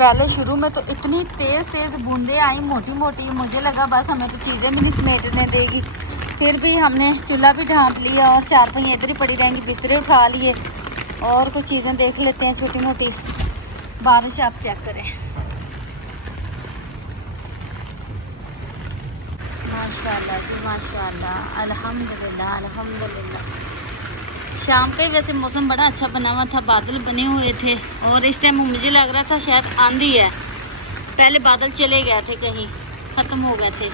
पहले शुरू में तो इतनी तेज़ तेज़ बूंदें आई, मोटी मोटी, मुझे लगा बस हमें तो चीज़ें भी नहीं समेटने देगी। फिर भी हमने चूल्हा भी ढांप लिया और चारपाइयाँ इधर ही पड़ी रहेंगी, बिस्तरे उठा लिए और कुछ चीज़ें देख लेते हैं छोटी मोटी। बारिश आप चेक करें, माशाल्लाह जी माशाल्लाह, अल्हम्दुलिल्लाह अल्हम्दुलिल्लाह। शाम का ही वैसे मौसम बड़ा अच्छा बना हुआ था, बादल बने हुए थे और इस टाइम मुझे लग रहा था शायद आंधी है। पहले बादल चले गए थे, कहीं ख़त्म हो गए थे।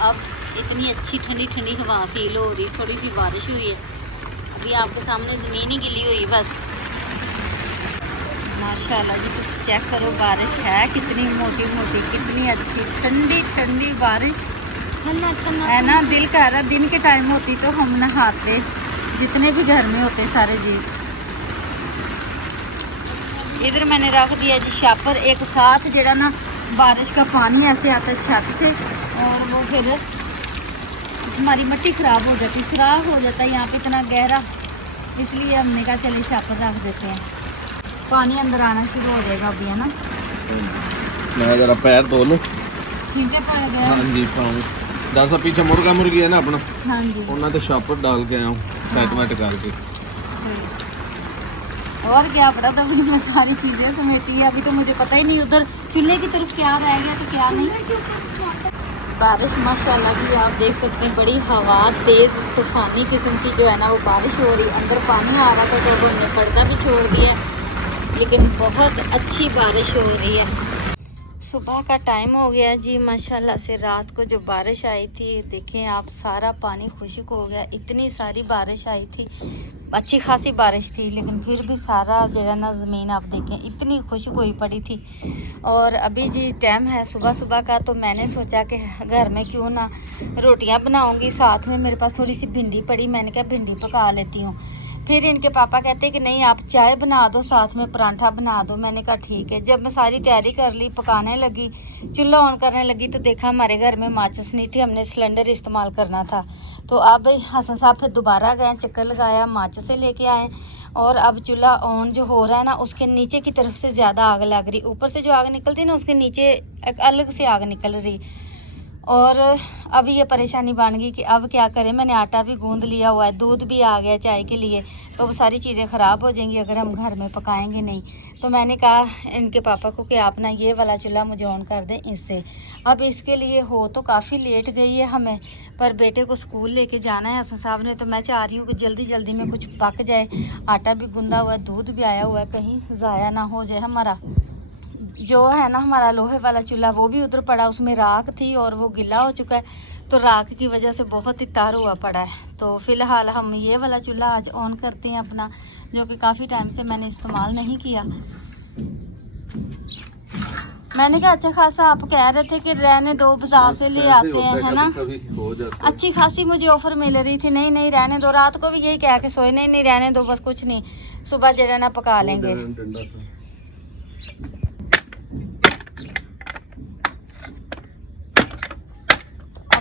अब इतनी अच्छी ठंडी ठंडी हवा फील हो रही, थोड़ी सी बारिश हुई है। अभी आपके सामने ज़मीन ही गिली हुई बस। माशाल्लाह जी, तुम चेक करो बारिश है कितनी मोटी मोटी, कितनी अच्छी ठंडी ठंडी बारिश है ना। दिल कह रहा दिन के टाइम होती तो हम नहाते, जितने भी घर में होते सारे जी। इधर मैंने रख दिया जी शापर, एक साथ जरा ना बारिश का पानी ऐसे आता है छत से और वो फिर हमारी मिट्टी ख़राब हो जाती, सुराख हो जाता है यहाँ पे इतना गहरा, इसलिए हमने कहा चलिए शापर रख देते हैं, पानी अंदर आना शुरू हो जाएगा अभी, है ना। मैं जरा पैर धो लूं, छींटे पड़ गए। हाँ जी पाऊँ। दस पीछे मुर्गी है ना अपना, हाँ जी, उन्होंने तो शापर डाल के आया हूँ सेट वेट करके। और क्या पता था, अभी मैं सारी चीज़ें समेटी है, अभी तो मुझे पता ही नहीं उधर चूल्हे की तरफ क्या रह गया तो क्या नहीं। बारिश माशाल्लाह जी आप देख सकते हैं, बड़ी हवा तेज़ तूफ़ानी किस्म की जो है ना वो बारिश हो रही। अंदर पानी आ रहा था तो अब हमने पर्दा भी छोड़ दिया, लेकिन बहुत अच्छी बारिश हो रही है। सुबह का टाइम हो गया जी माशाल्लाह से। रात को जो बारिश आई थी देखें आप, सारा पानी खुश्क हो गया, इतनी सारी बारिश आई थी, अच्छी खासी बारिश थी, लेकिन फिर भी सारा जो है ना ज़मीन आप देखें इतनी खुश्क हुई पड़ी थी। और अभी जी टाइम है सुबह सुबह का, तो मैंने सोचा कि घर में क्यों ना रोटियां बनाऊंगी, साथ में मेरे पास थोड़ी सी भिंडी पड़ी, मैंने कहा भिंडी पका लेती हूँ। फिर इनके पापा कहते कि नहीं आप चाय बना दो, साथ में परांठा बना दो। मैंने कहा ठीक है। जब मैं सारी तैयारी कर ली, पकाने लगी, चूल्हा ऑन करने लगी, तो देखा हमारे घर में माचिस नहीं थी, हमने सिलेंडर इस्तेमाल करना था। तो अब हसन साहब फिर दोबारा गए, चक्कर लगाया, माचिस लेके आए और अब चूल्हा ऑन जो हो रहा है ना, उसके नीचे की तरफ से ज़्यादा आग लग रही, ऊपर से जो आग निकलती है ना उसके नीचे एक अलग से आग निकल रही। और अभी ये परेशानी बन गई कि अब क्या करें। मैंने आटा भी गूंद लिया हुआ है, दूध भी आ गया चाय के लिए, तो वो सारी चीज़ें ख़राब हो जाएंगी अगर हम घर में पकाएंगे नहीं। तो मैंने कहा इनके पापा को कि आप ना ये वाला चूल्हा मुझे ऑन कर दें इससे। अब इसके लिए हो तो काफ़ी लेट गई है हमें, पर बेटे को स्कूल लेके जाना है हसन साहब ने, तो मैं चाह रही हूँ कि जल्दी जल्दी में कुछ पक जाए। आटा भी गूंदा हुआ है, दूध भी आया हुआ है, कहीं ज़ाया ना हो जाए। हमारा जो है ना हमारा लोहे वाला चूल्हा वो भी उधर पड़ा, उसमें राख थी और वो गीला हो चुका है, तो राख की वजह से बहुत ही तार हुआ पड़ा है। तो फ़िलहाल हम ये वाला चूल्हा आज ऑन करते हैं अपना, जो कि काफ़ी टाइम से मैंने इस्तेमाल नहीं किया। मैंने कहा अच्छा खासा आप कह रहे थे कि रहने दो, बाजार से ले आते हैं, है ना। अच्छी खासी मुझे ऑफ़र मिल रही थी, नहीं नहीं रहने दो। रात को भी यही कह के सोए, नहीं नहीं रहने दो, बस कुछ नहीं, सुबह जरा ना पका लेंगे।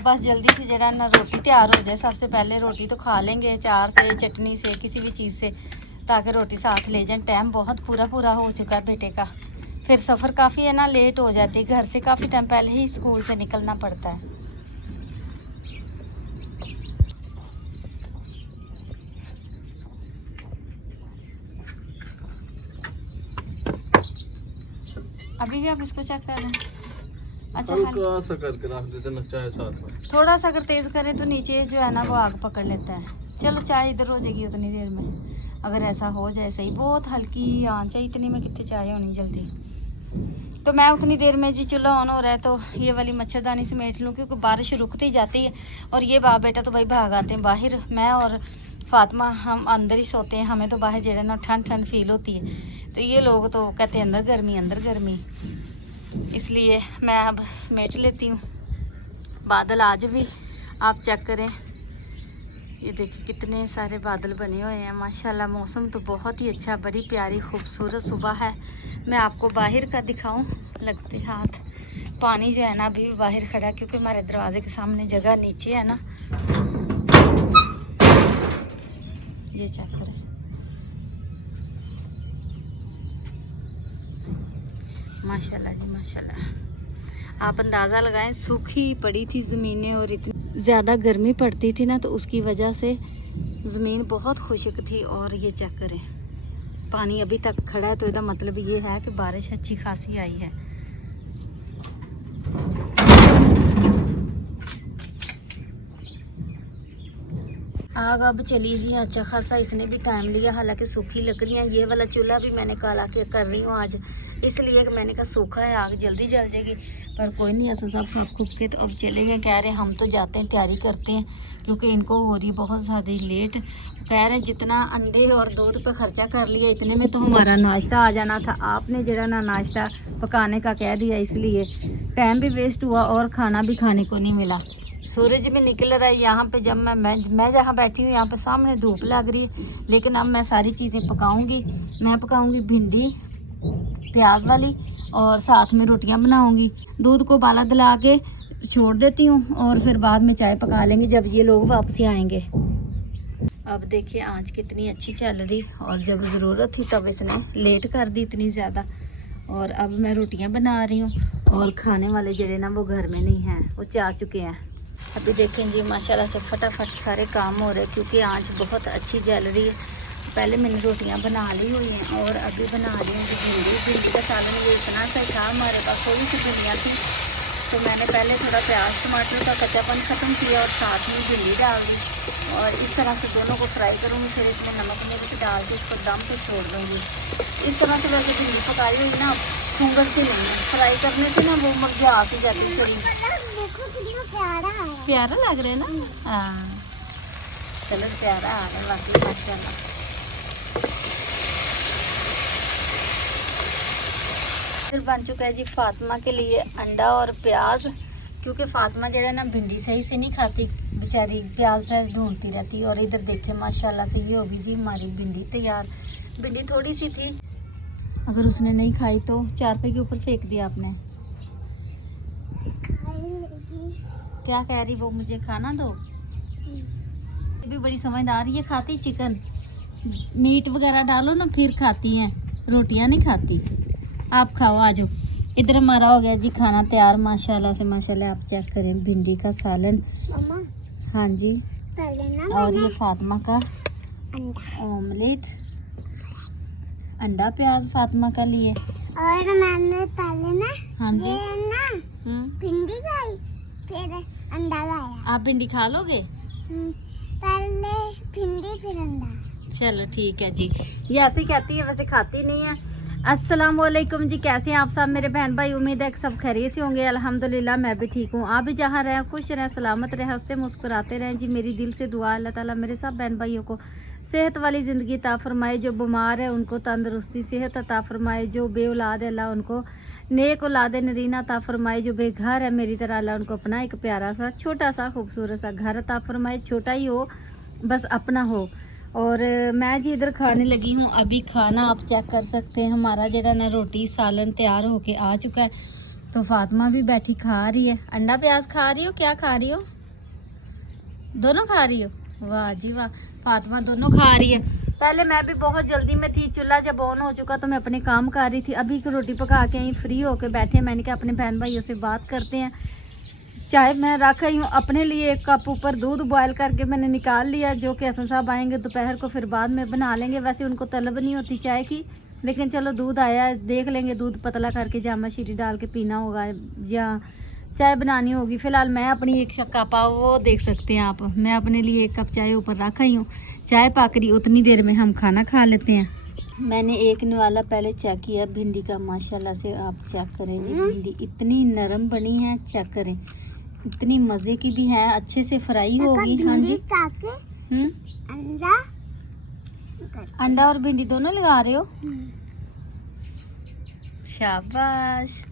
बस जल्दी से जरा ना रोटी तैयार हो जाए, सबसे पहले रोटी तो खा लेंगे अचार से, चटनी से, किसी भी चीज़ से, ताकि रोटी साथ ले जाएं। टाइम बहुत पूरा हो चुका है बेटे का, फिर सफ़र काफ़ी है ना लेट हो जाती है, घर से काफ़ी टाइम पहले ही स्कूल से निकलना पड़ता है। अभी भी आप इसको चेक कर रहे हैं? अच्छा हल्का सा करके रख देते ना चाय साथ में, थोड़ा सा अगर तेज़ करें तो नीचे जो है ना वो आग पकड़ लेता है। चलो चाय इधर हो जाएगी उतनी देर में, अगर ऐसा हो जाए सही। बहुत हल्की आंच है, इतनी में कितनी चाय होनी जल्दी। तो मैं उतनी देर में जी चूल्हा ऑन हो रहा है तो ये वाली मच्छरदानी समेट लूँ, क्योंकि बारिश रुकती जाती है और ये बाप बेटा तो भाई भाग आते हैं बाहर। मैं और फातिमा हम अंदर ही सोते हैं, हमें तो बाहर जो है ना ठंड ठंड फील होती है, तो ये लोग तो कहते हैं अंदर गर्मी, इसलिए मैं अब समेट लेती हूँ। बादल आज भी आप चेक करें, ये देखिए कितने सारे बादल बने हुए हैं माशाल्लाह। मौसम तो बहुत ही अच्छा, बड़ी प्यारी खूबसूरत सुबह है। मैं आपको बाहर का दिखाऊं, लगते हाथ पानी जो है ना अभी भी बाहर खड़ा है, क्योंकि हमारे दरवाजे के सामने जगह नीचे है ना। ये चेक करें, माशाल्लाह जी माशाल्लाह। आप अंदाज़ा लगाएं, सूखी पड़ी थी ज़मीनें और इतनी ज़्यादा गर्मी पड़ती थी ना, तो उसकी वजह से ज़मीन बहुत खुश्क थी। और ये चेक करें, पानी अभी तक खड़ा है, तो इसका मतलब ये है कि बारिश अच्छी खासी आई है। आग अब चली जी अच्छा खासा, इसने भी टाइम लिया। हालांकि सूखी लकड़ियाँ, ये वाला चूल्हा भी मैंने काला के कर रही हूँ आज, इसलिए कि मैंने कहा सूखा है, आग जल्दी जल जाएगी। पर कोई नहीं, ऐसा सब खप खुप के तो अब चले गए। कह रहे हम तो जाते हैं, तैयारी करते हैं, क्योंकि इनको हो रही बहुत ज़्यादा लेट। कह रहे जितना अंडे और दूध पे खर्चा कर लिया, इतने में तो हमारा नाश्ता आ जाना था। आपने जरा ना नाश्ता पकाने का कह दिया, इसलिए टाइम भी वेस्ट हुआ और खाना भी खाने को नहीं मिला। सूरज भी निकल रहा है यहाँ पे। जब मैं जहाँ बैठी हूँ यहाँ पे सामने धूप लग रही है। लेकिन अब मैं सारी चीज़ें पकाऊंगी। मैं पकाऊंगी भिंडी प्याज वाली, और साथ में रोटियां बनाऊंगी। दूध को उबाला दिला के छोड़ देती हूँ, और फिर बाद में चाय पका लेंगे जब ये लोग वापसी आएंगे। अब देखिए आँच कितनी अच्छी चल रही, और जब ज़रूरत थी तब इसने लेट कर दी इतनी ज़्यादा। और अब मैं रोटियां बना रही हूँ, और खाने वाले जड़े ना वो घर में नहीं हैं, वो जा चुके हैं। अभी देखें जी माशाल्लाह से फटाफट सारे काम हो रहे हैं, क्योंकि आँच बहुत अच्छी जल रही है। पहले मैंने रोटियां बना ली हुई हैं, और अभी बना रही हूँ भिंडी का सालन। ये इतना सा था, हमारे पास थोड़ी सी भिंडियाँ थी, तो मैंने पहले थोड़ा प्याज टमाटर का कच्चापन ख़त्म किया, और साथ में भिंडी डाल दी, और इस तरह से दोनों को फ्राई करूँगी। फिर इसमें नमक मिर्च डाल के इसको दम पे छोड़ दूँगी। इस तरह से वैसे भिंडी पकाई हुई ना सूंघती नहीं है, फ्राई करने से ना वो मुरझा सी जाती चली। प्यारा लग रहा है ना? हाँ, चलो प्यारा आ रहा है वाकई माशाल्लाह। फिर बन चुका है जी फातिमा के लिए अंडा और प्याज, क्योंकि फातिमा जो है ना भिंडी सही से नहीं खाती बेचारी, प्याज ढूंढती रहती। और इधर देखे माशाल्लाह से ये होगी जी हमारी भिंडी तैयार। भिंडी थोड़ी सी थी, अगर उसने नहीं खाई तो चारपाई के ऊपर फेंक दिया आपने। क्या कह रही वो, मुझे खाना दो। ये भी बड़ी समझदार, ये खाती चिकन, मीट वगैरह डालो ना फिर खाती हैं, रोटियां नहीं खाती। आप खाओ, आ जाओ। इधर हमारा हो गया जी खाना तैयार माशाल्लाह से माशाल्लाह। आप चेक करें, भिंडी का सालन। हाँ जी, और ये फातिमा का ऑमलेट, अंडा प्याज फातिमा का लिए। और मैंने पहले ना, हाँ जी, भिंडी खाई फिर अंडा लाया। आप भिंडी खा लोगे? पहले भिंडी फिर अंडा। चलो ठीक है जी, ये ऐसे कहती है, वैसे खाती नहीं है। अस्सलाम वालेकुम जी, कैसे हैं आप सब मेरे बहन भाई? उम्मीद है कि सब खैरियत से होंगे। अल्हम्दुलिल्लाह मैं भी ठीक हूँ। आप भी जहाँ रहें खुश रहें, सलामत रहें, हंसते मुस्कुराते रहें जी। मेरी दिल से दुआ अल्लाह ताला मेरे सब बहन भाइयों को सेहत वाली ज़िंदगी अता फरमाए। जो बीमार है उनको तंदुरुस्ती सेहत अता फरमाए। जो बे औलाद है अल्लाह उनको नेक औलाद नरीना अता फरमाए। जो बेघर है मेरी तरह अल्लाह उनको अपना एक प्यारा सा छोटा सा खूबसूरत सा घर अता फरमाए। छोटा ही हो, बस अपना हो। और मैं जी इधर खाने लगी हूँ अभी खाना। आप चेक कर सकते हैं हमारा जरा ना रोटी सालन तैयार होके आ चुका है। तो फातिमा भी बैठी खा रही है। अंडा प्याज खा रही हो, क्या खा रही हो? दोनों खा रही हो? वाह जी वाह, फातिमा दोनों खा रही है। पहले मैं भी बहुत जल्दी में थी, चूल्हा जब ऑन हो चुका तो मैं अपने काम कर रही थी। अभी रोटी पका के यहीं फ्री होके बैठे, मैंने कहा अपने बहन भाइयों से बात करते हैं। चाय मैं रख रही हूँ अपने लिए, एक कप ऊपर दूध बॉयल करके मैंने निकाल लिया, जो कि हसन साहब आएंगे दोपहर को फिर बाद में बना लेंगे। वैसे उनको तलब नहीं होती चाय की, लेकिन चलो दूध आया है, देख लेंगे दूध पतला करके जामा शीरी डाल के पीना होगा या चाय बनानी होगी। फ़िलहाल मैं अपनी एक कप वो देख सकते हैं आप, मैं अपने लिए एक कप चाय ऊपर रख रही हूँ। चाय पक रही, उतनी देर में हम खाना खा लेते हैं। मैंने एक निवाला पहले चेक किया भिंडी का, माशाल्लाह से आप चेक करें जी, भिंडी इतनी नरम बनी है, चेक करें, इतनी मज़े की भी है, अच्छे से फ्राई होगी। हाँ जी, अंडा और भिंडी दोनों लगा रहे हो? शाबाश।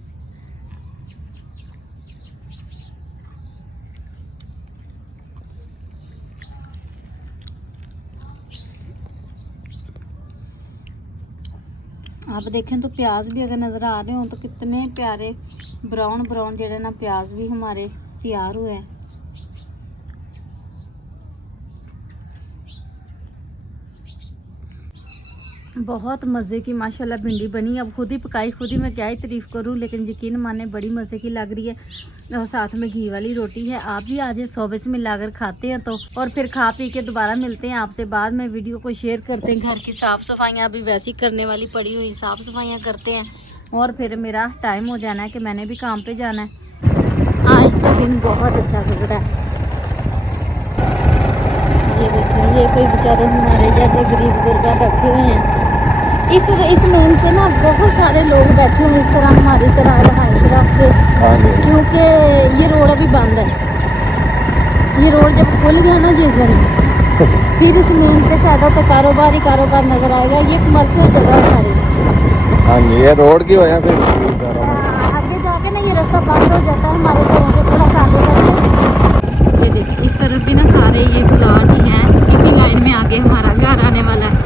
आप देखें तो प्याज भी अगर नज़र आ रहे हो तो कितने प्यारे ब्राउन ब्राउन जो ना प्याज भी हमारे तैयार हुए हैं। बहुत मज़े की माशाल्लाह भिंडी बनी। अब खुद ही पकाई, खुद ही मैं क्या ही तारीफ़ करूं, लेकिन यकीन माने बड़ी मज़े की लग रही है। और साथ में घी वाली रोटी है। आप भी आज सोबे से मिलाकर खाते हैं तो, और फिर खा पी के दोबारा मिलते हैं आपसे बाद में। वीडियो को शेयर करते हैं। घर की साफ़ सफाइयाँ अभी वैसी करने वाली पड़ी हुई, साफ़ सफाइयाँ करते हैं और फिर मेरा टाइम हो जाना है कि मैंने भी काम पे जाना है। आज तो दिन बहुत अच्छा गुजरा है। ये देखिए, ये कोई बेचारे हमारे जैसे गरीब गुरबा बैठे हुए हैं इस मून पे ना। बहुत सारे लोग बैठे हुए इस तरह हमारी तरह रहायश रख के, क्योंकि ये रोड अभी बंद है। ये रोड जब खुल गया ना जिस दिन, फिर इस मून पे साइडों पे कारोबार ही कारोबार नजर आएगा। ये कमर्शियल जगह है सारी। हाँ जी, ये रोड की वजह से आगे जाके ना ये रास्ता बंद हो जाता है हमारे घरों के थोड़ा सा आगे करके। ये देखिए, इस तरफ भी ना सारे ये प्लाट ही हैं। इसी लाइन में आगे हमारा घर आने वाला है।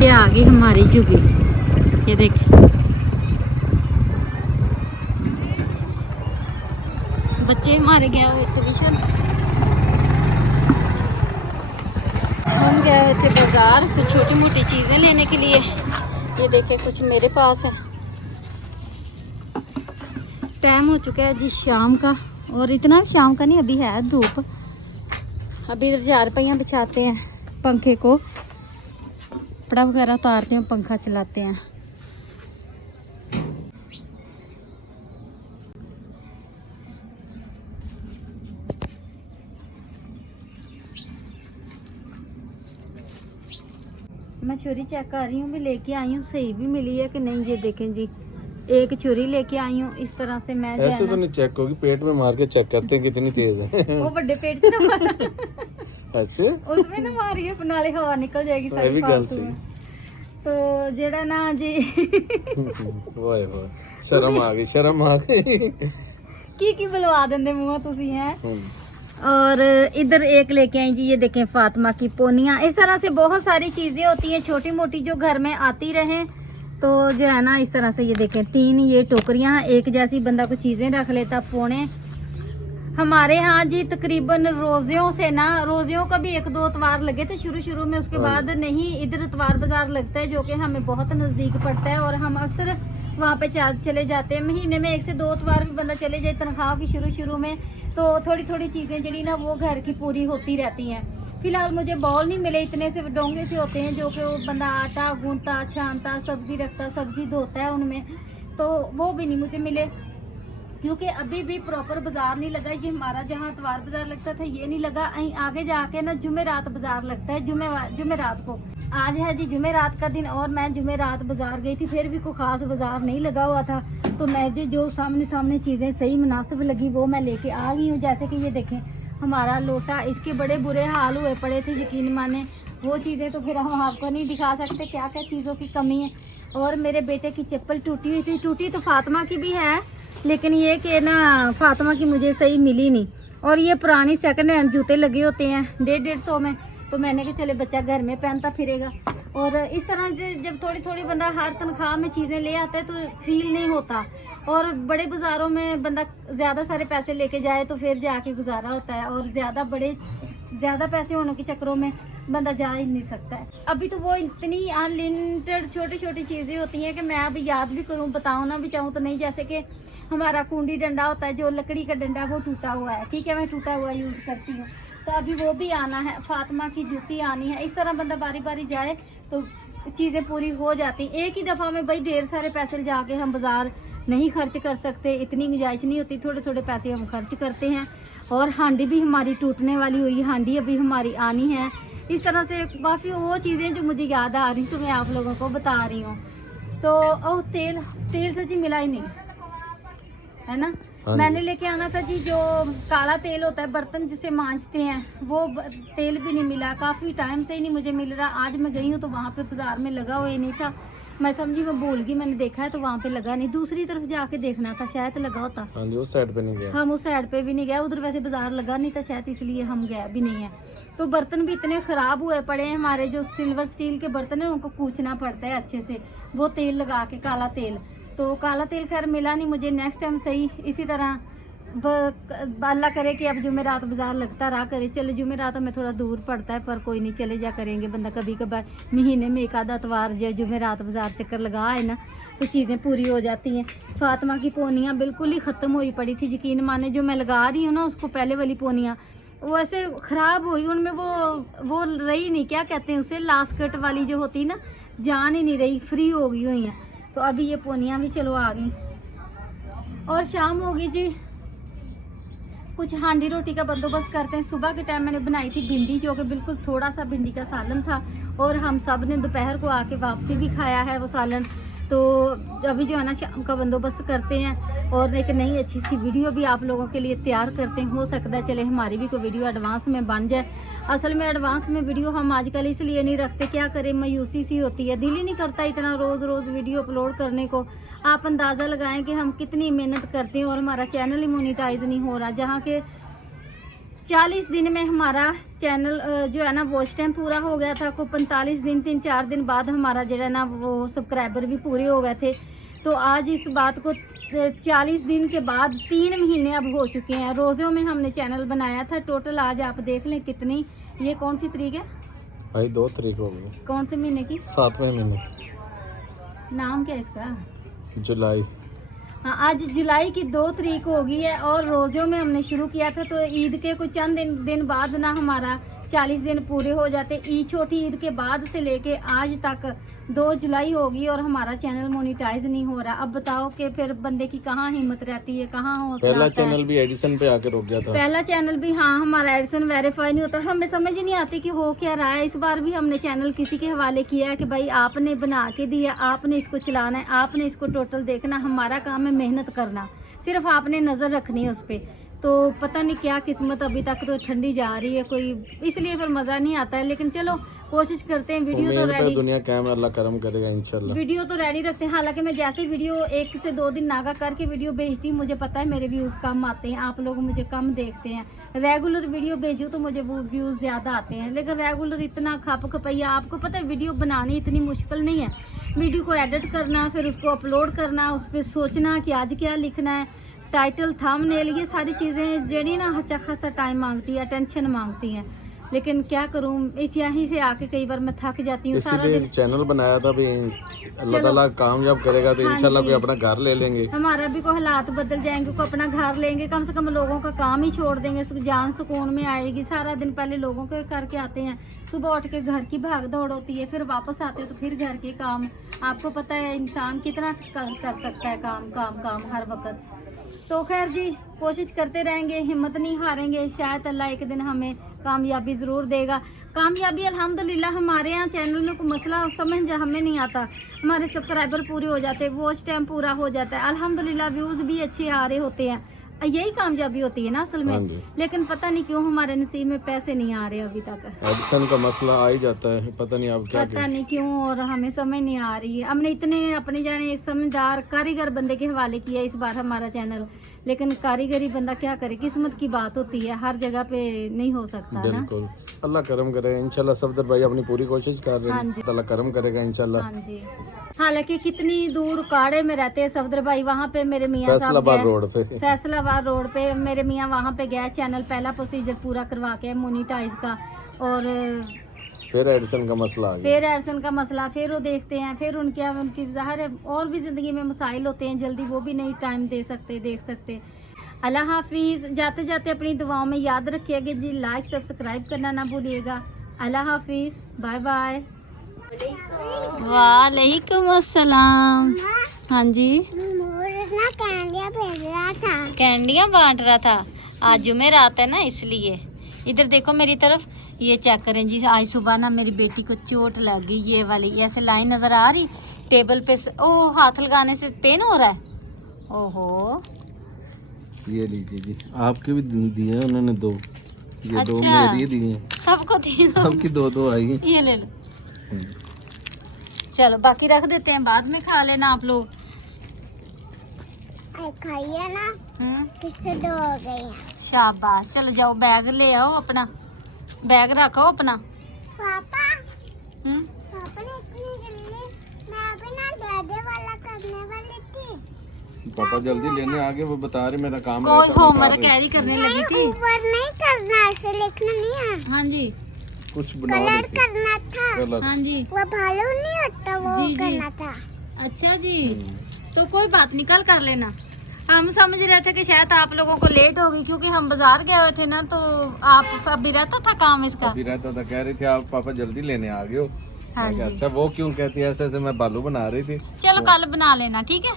ये आगे हमारी जुगी, ये देखिए। बच्चे हमारे गए हुए ट्यूशन, हम गए हुए थे बाजार कुछ छोटी मोटी चीज़ें लेने के लिए। ये देखिए, कुछ मेरे पास है। टाइम हो चुका है जी शाम का, और इतना शाम का नहीं, अभी है धूप। अभी इधर 4 पहिया बिछाते हैं, पंखे को कपड़ा वगैरह उतारते हैं, पंखा चलाते हैं। मैं छुरी चेक कर रही हूँ, भी लेके आई हूँ, सही भी मिली है कि नहीं। ये देखें जी, एक छुरी लेके आई हूँ इस तरह से। मैं ऐसे तो नहीं चेक होगी, पेट में मार के चेक करते हैं कितनी तेज है। वो बड़े पेट से ना मारा। अच्छा, उसमें ना मारी है, नाले हवा निकल जाएगी सारी फालतू में। तो जेड़ा ना जी वाह वाह, शर्म आ गई, शर्म आ गई। की बुलवा देंगे मुँह तुसी हैं। और इधर एक लेके आई जी, ये देखें फातिमा की पोनियाँ। इस तरह से बहुत सारी चीज़ें होती हैं छोटी मोटी जो घर में आती रहें, तो जो है ना इस तरह से। ये देखें 3 ये टोकरियाँ, एक जैसी बंदा को चीज़ें रख लेता। पोने हमारे यहाँ जी तकरीबन रोज़ियों से ना, रोज़ियों का भी 1-2 इतवार लगे थे शुरू में, उसके बाद नहीं। इधर इतवार बाजार लगता है जो कि हमें बहुत नज़दीक पड़ता है, और हम अक्सर वहाँ पे चले जाते हैं। महीने में 1 से 2 इतवार भी बंदा चले जाए तनख्वाह की शुरू में, तो थोड़ी थोड़ी चीज़ें जड़ी ना वो घर की पूरी होती रहती हैं। फिलहाल मुझे बॉल नहीं मिले, इतने से डोंगे से होते हैं जो कि वो बंदा आटा गूंथता, छानता, सब्जी रखता, सब्जी धोता है उनमें, तो वो भी नहीं मुझे मिले, क्योंकि अभी भी प्रॉपर बाजार नहीं लगा। ये हमारा जहाँ इतवार बाजार लगता था ये नहीं लगा। आगे जाके ना जुमेरात बाजार लगता है, जुमेरात को। आज है जी जुमेरात का दिन, और मैं जुमेरात बाजार गई थी, फिर भी कोई खास बाजार नहीं लगा हुआ था। तो मैं जो सामने चीज़ें सही मुनासिब लगी वो मैं लेके आ गई हूँ। जैसे कि ये देखें हमारा लोटा, इसके बड़े बुरे हाल हुए पड़े थे, यकीन माने। वो चीज़ें तो फिर हम आपको नहीं दिखा सकते, क्या क्या चीज़ों की कमी है। और मेरे बेटे की चप्पल टूटी हुई थी, टूटी तो फातिमा की भी है, लेकिन ये कि ना फातिमा की मुझे सही मिली नहीं। और ये पुरानी सेकंड हैंड जूते लगे होते हैं 150-150 में, तो मैंने कहा चले बच्चा घर में पहनता फिरेगा। और इस तरह जब थोड़ी थोड़ी बंदा हर तनख्वाह में चीज़ें ले आता है तो फील नहीं होता। और बड़े बाज़ारों में बंदा ज़्यादा सारे पैसे लेके जाए तो फिर जाके गुजारा होता है, और ज़्यादा पैसे होने के चक्करों में बंदा जा ही नहीं सकता है। अभी तो वो इतनी अनलिमिटेड छोटी छोटी चीज़ें होती हैं कि मैं अभी याद भी करूँ, बताना भी चाहूँ तो नहीं। जैसे कि हमारा कुंडी डंडा होता है, जो लकड़ी का डंडा, वो टूटा हुआ है, ठीक है, मैं टूटा हुआ यूज़ करती हूँ, तो अभी वो भी आना है। फातिमा की जूती आनी है। इस तरह बंदा बारी बारी जाए तो चीज़ें पूरी हो जाती। एक ही दफ़ा में भाई ढेर सारे पैसे जाके हम बाज़ार नहीं खर्च कर सकते, इतनी गुंजाइश नहीं होती, थोड़े थोड़े पैसे हम खर्च करते हैं। और हांडी भी हमारी टूटने वाली हुई, हांडी अभी हमारी आनी है। इस तरह से काफ़ी वो चीज़ें जो मुझे याद आ रही तो मैं आप लोगों को बता रही हूँ। तो तेल सच्ची मिला ही नहीं है ना। मैंने लेके आना था जी जो काला तेल होता है, बर्तन जिसे मांजते हैं, वो तेल भी नहीं मिला। काफ़ी टाइम से ही नहीं मुझे मिल रहा। आज मैं गई हूँ तो वहाँ पे बाजार में लगा हुआ ही नहीं था। मैं समझी मैं भूल गई, मैंने देखा है तो वहाँ पे लगा नहीं। दूसरी तरफ जाके देखना था, शायद लगा होता। हाँ जी, उस साइड पे नहीं गया। हम उस साइड पे भी नहीं गए, उधर वैसे बाजार लगा नहीं था शायद, इसलिए हम गए भी नहीं है। तो बर्तन भी इतने ख़राब हुए पड़े हैं। हमारे जो सिल्वर स्टील के बर्तन है उनको पूछना पड़ता है अच्छे से, वो तेल लगा के, काला तेल। तो काला तेल खैर मिला नहीं मुझे। नेक्स्ट टाइम सही इसी तरह अल्लाह करे कि अब जुमेरात बाजार लगता रहा करे। चले जुमेरात हमें थोड़ा दूर पड़ता है पर कोई नहीं, चले जा करेंगे। बंदा कभी कभार महीने में एक आधा अतवार जो जुमेरात बाजार चक्कर लगा है ना तो चीज़ें पूरी हो जाती हैं। फातिमा की पोनियाँ बिल्कुल ही ख़त्म हुई पड़ी थी, यकीन माने। जो मैं लगा रही हूँ ना उसको पहले वाली पोनियाँ वो ऐसे ख़राब हुई, उनमें वो रही नहीं, क्या कहते हैं उसे, लास्ट कट वाली जो होती है ना, जान ही नहीं रही, फ्री हो गई हुई हैं। तो अभी ये पोनियाँ भी चलो आ गई और शाम होगी जी। कुछ हांडी रोटी का बंदोबस्त करते हैं। सुबह के टाइम मैंने बनाई थी भिंडी, जो कि बिल्कुल थोड़ा सा भिंडी का सालन था और हम सब ने दोपहर को आके वापसी भी खाया है वो सालन। तो अभी जो है ना शाम का बंदोबस्त करते हैं और एक नई अच्छी सी वीडियो भी आप लोगों के लिए तैयार करते हैं। हो सकता है चले हमारी भी कोई वीडियो एडवांस में बन जाए। असल में एडवांस में वीडियो हम आजकल इसलिए नहीं रखते, क्या करें, मायूसी सी होती है, दिल ही नहीं करता इतना रोज़ रोज़ वीडियो अपलोड करने को। आप अंदाज़ा लगाएं कि हम कितनी मेहनत करते हैं और हमारा चैनल ही मोनेटाइज नहीं हो रहा। जहाँ के 40 दिन में हमारा चैनल जो है ना वॉच टाइम पूरा हो गया था, को 45 दिन 3-4 दिन बाद हमारा जो है ना वो सब्सक्राइबर भी पूरे हो गए थे। तो आज इस बात को 40 दिन के बाद 3 महीने अब हो चुके हैं। रोज़ों में हमने चैनल बनाया था। टोटल आज आप देख लें कितनी, ये कौन सी तारीख है भाई? 2 तारीख हो गई। कौन से महीने की? 7वें महीने। नाम क्या है इसका? जुलाई। हाँ, आज जुलाई की 2 तारीख हो गई है और रोज़ों में हमने शुरू किया था। तो ईद के कुछ चंद दिन बाद ना हमारा 40 दिन पूरे हो जाते। छोटी ईद के बाद से लेके आज तक 2 जुलाई होगी और हमारा चैनल मोनेटाइज नहीं हो रहा। अब बताओ कि फिर बंदे की कहाँ हिम्मत रहती है, कहाँ हौसला पहला आता है। चैनल भी एडिशन पे आके रुक गया था। पहला चैनल भी, हाँ, हमारा एडिशन वेरीफाई नहीं होता। हमें समझ ही नहीं आती कि हो क्या रहा है। इस बार भी हमने चैनल किसी के हवाले किया है कि भाई आपने बना के दिया, आपने इसको चलाना है, आपने इसको टोटल देखना। हमारा काम है मेहनत करना, सिर्फ आपने नज़र रखनी है उस पर। तो पता नहीं क्या किस्मत, अभी तक तो ठंडी जा रही है कोई, इसलिए फिर मज़ा नहीं आता है। लेकिन चलो कोशिश करते हैं। वीडियो तो रेडी, दुनिया कायम, अल्लाह करम करेगा इंशाल्लाह। वीडियो तो रेडी रखते हैं। हालांकि मैं जैसे वीडियो 1 से 2 दिन नागा करके वीडियो भेजती हूँ, मुझे पता है मेरे व्यूज़ कम आते हैं, आप लोग मुझे कम देखते हैं। रेगुलर वीडियो भेजूँ तो मुझे वो व्यूज़ ज़्यादा आते हैं। लेकिन रेगुलर इतना खप खपैया, आपको पता है वीडियो बनानी इतनी मुश्किल नहीं है। वीडियो को एडिट करना, फिर उसको अपलोड करना, उस पर सोचना कि आज क्या लिखना है, टाइटल, थंबनेल, ये सारी चीज़ें जड़ी ना अच्छा खासा टाइम मांगती है, अटेंशन मांगती हैं। लेकिन क्या करूं, इस यहीं से आके कई बार मैं थक जाती हूँ। सारा दिन चैनल बनाया था भी, अल्लाह ताला कामयाब करेगा तो इंशाल्लाह कोई अपना घर ले लेंगे। हमारा भी कोई हालात बदल जाएंगे, कोई अपना घर लेंगे, कम से कम लोगों का काम ही छोड़ देंगे, जान सुकून में आएगी। सारा दिन पहले लोगों के करके आते हैं, सुबह उठ के घर की भाग दौड़ होती है, फिर वापस आते हैं तो फिर घर के काम। आपको पता है इंसान कितना कर सकता है काम काम काम हर वक्त। तो खैर जी, कोशिश करते रहेंगे, हिम्मत नहीं हारेंगे। शायद अल्लाह एक दिन हमें कामयाबी ज़रूर देगा। कामयाबी अल्हम्दुलिल्लाह। हमारे यहाँ चैनल में कोई मसला समझ हमें नहीं आता, हमारे सब्सक्राइबर पूरे हो जाते हैं, वॉच टाइम पूरा हो जाता है, अल्हम्दुलिल्लाह, व्यूज़ भी अच्छे आ रहे होते हैं। यही कामयाबी होती है ना असल में। लेकिन पता नहीं क्यों हमारे नसीब में पैसे नहीं आ रहे अभी तक। एडिशन का मसला आ ही जाता है, पता नहीं अब क्या, पता नहीं क्यों, और हमें समझ नहीं आ रही है। हमने इतने अपने जाने समझदार कारीगर बंदे के हवाले किया इस बार हमारा चैनल, लेकिन कारीगरी बंदा क्या करे, किस्मत की बात होती है, हर जगह पे नहीं हो सकता ना। बिल्कुल, अल्लाह करम करे इंशाल्लाह। सफदर भाई अपनी पूरी कोशिश कर रहे हैं, अल्लाह करम करेगा इंशाल्लाह। हाँ जी। हालांकि कितनी दूर काड़े में रहते हैं सफदर भाई, वहाँ पे मेरे मियाँ साहब फैसलाबाद रोड पे, फैसलाबाद रोड पे मेरे मियाँ वहाँ पे गए, चैनल पहला प्रोसीजर पूरा करवा के मोनेटाइज का, और फिर एडिशन का मसला आ गया। फिर एडिशन का मसला, फिर वो देखते हैं, फिर उनकी ज़ाहिर है और भी ज़िंदगी में मसाइल होते हैं, जल्दी वो भी नहीं टाइम दे सकते, देख सकते। अल्लाह हाफिज़। जाते जाते अपनी दुआओं में याद रखिएगा जी, लाइक सब्सक्राइब करना ना भूलिएगा। अल्लाह हाफिज़, बाय बाय। वालेकुम अस्सलाम। हाँ जी, कैंडियाँ बांट रहा था, आज जुमेरात है ना इसलिए। इधर देखो मेरी तरफ, ये चेक करें जी, आज सुबह ना मेरी बेटी को चोट लग गई, ये वाली ऐसे लाइन नज़र आ रही टेबल पे से, ओ हाथ लगाने से पेन हो रहा है। ओहो, ये लीजिए जी, आपके भी दिए हैं उन्होंने 2, ये अच्छा, 2 मेरे दिए हैं, सबको दिए, सबकी 2-2 आई हैं। ये ले लो। चलो बाकी रख देते हैं, बाद में खा लेना आप लोग। खाइए ना, फिर से 2 हो गई हैं। शाबाश, चलो जाओ बैग ले आओ अपना, बैग रखो अपना। पापा पापा ने इतनी जल्दी, मैं अभी ना दादे वाला करने वाली थी। पापा जल्दी लेने आ गए, वो बता रहे मेरा काम कोई रहता है, होमवर्क कैरी करने लगी थी। ऊपर नहीं करना, ऐसे लिखना नहीं है, हाँ जी कुछ बना कलर लेते करना था। कलर। हाँ जी वो भालू नहीं होता, वो जी, जी। करना था। अच्छा जी, तो कोई बात नहीं, कल कर लेना। हम समझ रहे थे कि शायद आप लोगों को लेट होगी क्योंकि हम बाजार गए हुए थे ना, तो आप अभी रहता था काम इसका। अभी रहता था, कह रही थी आप पापा जल्दी लेने आ गए हो। हाँ मैं कहा, जी। अच्छा वो क्यों कहती है ऐसे ऐसे, मैं बालू बना रही थी। चलो कल बना लेना, ठीक है।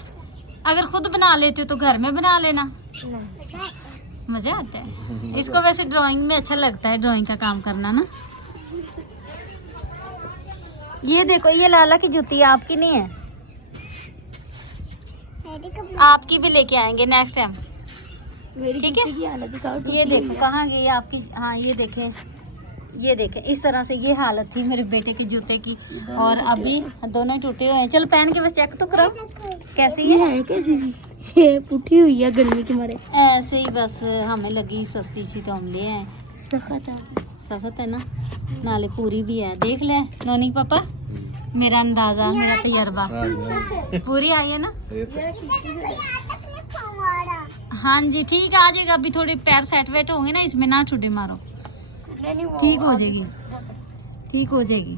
अगर खुद बना लेते हो तो घर में बना लेना, मजा आता है। इसको वैसे ड्राइंग में अच्छा लगता है, ड्राइंग का काम करना ना। ये देखो, ये लाला की जूती आपकी नहीं है, आपकी भी लेके आएंगे नेक्स्ट टाइम, ठीक है। ये देखो कहाँ गई आपकी, हाँ ये देखें, ये देखें, इस तरह से ये हालत थी मेरे बेटे के जूते की, और अभी दोनों ही टूटे हुए हैं। चलो पहन के बस चेक तो कराओ कैसी है। ये पुठी हुई है गर्मी के मारे। ऐसे ही बस हमें लगी सस्ती सी तो हम ले आए। सख्त है ना, नाले पूरी भी है, देख ले नोनी पापा, मेरा अंदाजा, मेरा तजर्बा पूरी आई है ना। हाँ जी ठीक है, आ जाएगा। अभी थोड़े पैर सेट वेट होंगे ना, इसमें ना ठुड्डे मारो, ठीक हो जाएगी, ठीक हो जाएगी।